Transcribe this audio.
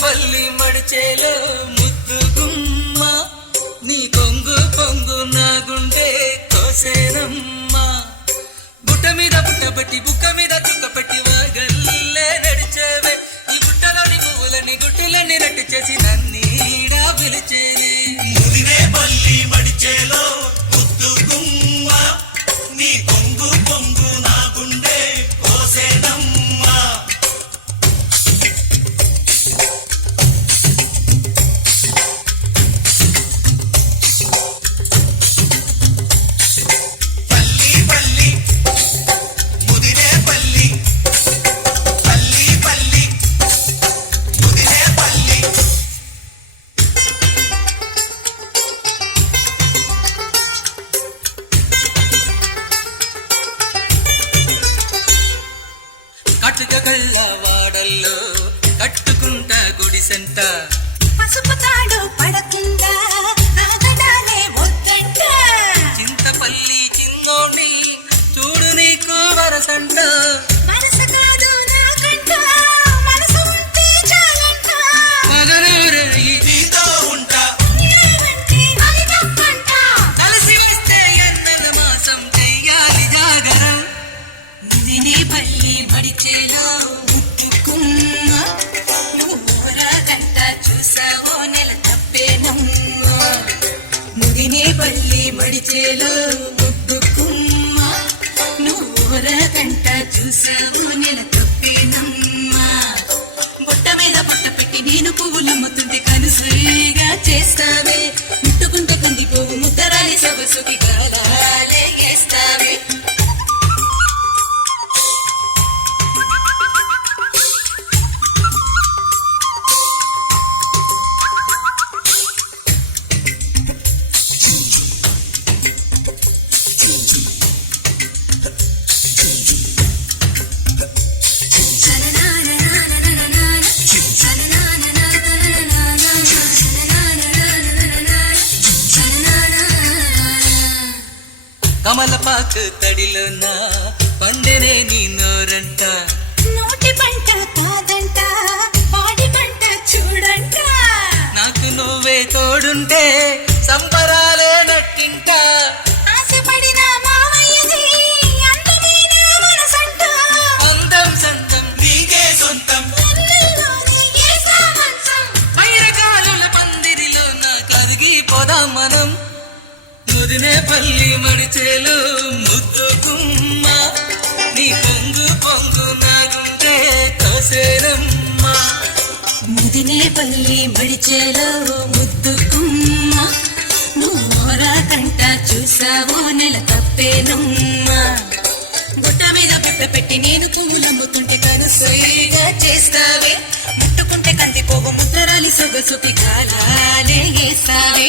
పల్లి మడిచేలో ముద్దు గుమ్మ నీ కొంగు పొంగు నా గుండె కోసేనమ్మా బుట్ట మీద బుట్టబట్టి బుక్క మీద చుక్కబట్టి వాగల్లే నడిచేవే ఈ బుట్టలోని పువ్వులని గుట్టలన్నీ రట్టు చేసి నన్నీడా పిలిచేది ముదినే పల్లి మడిచేలో ముద్దు గుమ్మ నీ కొంగు పొంగు నా గుండె కోసేనమ్మా కట్టుక కళ్ళ వాడల్లో కట్టుకుంటా గుడిసెంట పసుపు తాడు పడకుండా ఆగడాలే వద్దంట చింతపల్లి చిన్నోణ్ణి చూడు నీకు వరసంట మనసు కాదు నాకంట మనసు ఉంటే చాలంట మగరూరయ్యి నీతో ఉంటా ఏమంటే అది తప్పంట కలిసి వస్తే ఎన్నెల మాసం చెయ్యాలి జాగరం ముదినే పల్లి మడిచేలో ముట్టుకున్న నువ్వు ఊరగంట చూసావో నెల తప్పేనమ్మా ముదినే పల్లి మడిచేలో ముట్టుకున్న నువ్వు ఊరగంట చూసావో నెల తప్పేనమ్మా బుట్ట మీద బుట్ట పెట్టి నేను పువ్వులమ్ముతుంటే కనుసుగా చేస్తావే ముట్టుకుంటే కందిపోవు ముద్దరాలి సొగసుకి గాలాలే వేస్తావే కమలపాకు తడిలోన పండెనే నీ నోరంట నోటి పంట కాదంట పాడి పంట చూడంట నాకు నువ్వే తోడుంటే సంబరాలే నట్టింట ఆశపడిన మావయ్యది అందమైన మనసంట అందం సంతం నీకే సొంతం నన్నులోని ఏసా మంచం వైరకాలుల పందిరిలో నా కరిగిపోదాం మనం ముదినే పల్లి మడిచేలు ముద్దు గుమ్మ నీ కొంగు పొంగు నా గుండె కోసేనమ్మా ముదినే పల్లి మడిచేలో ముద్దుకుమ్మ నువ్వు కంట చూసావో నెల తప్పేనమ్మా గుట్ట మీద గుట్ట పెట్టి నేను పువ్వులమ్ముతుంటే కనుసైగా చేస్తావే ముట్టుకుంటే కందిపోవు ముద్రరాలి సొగసుకి గాలాలే వేస్తావే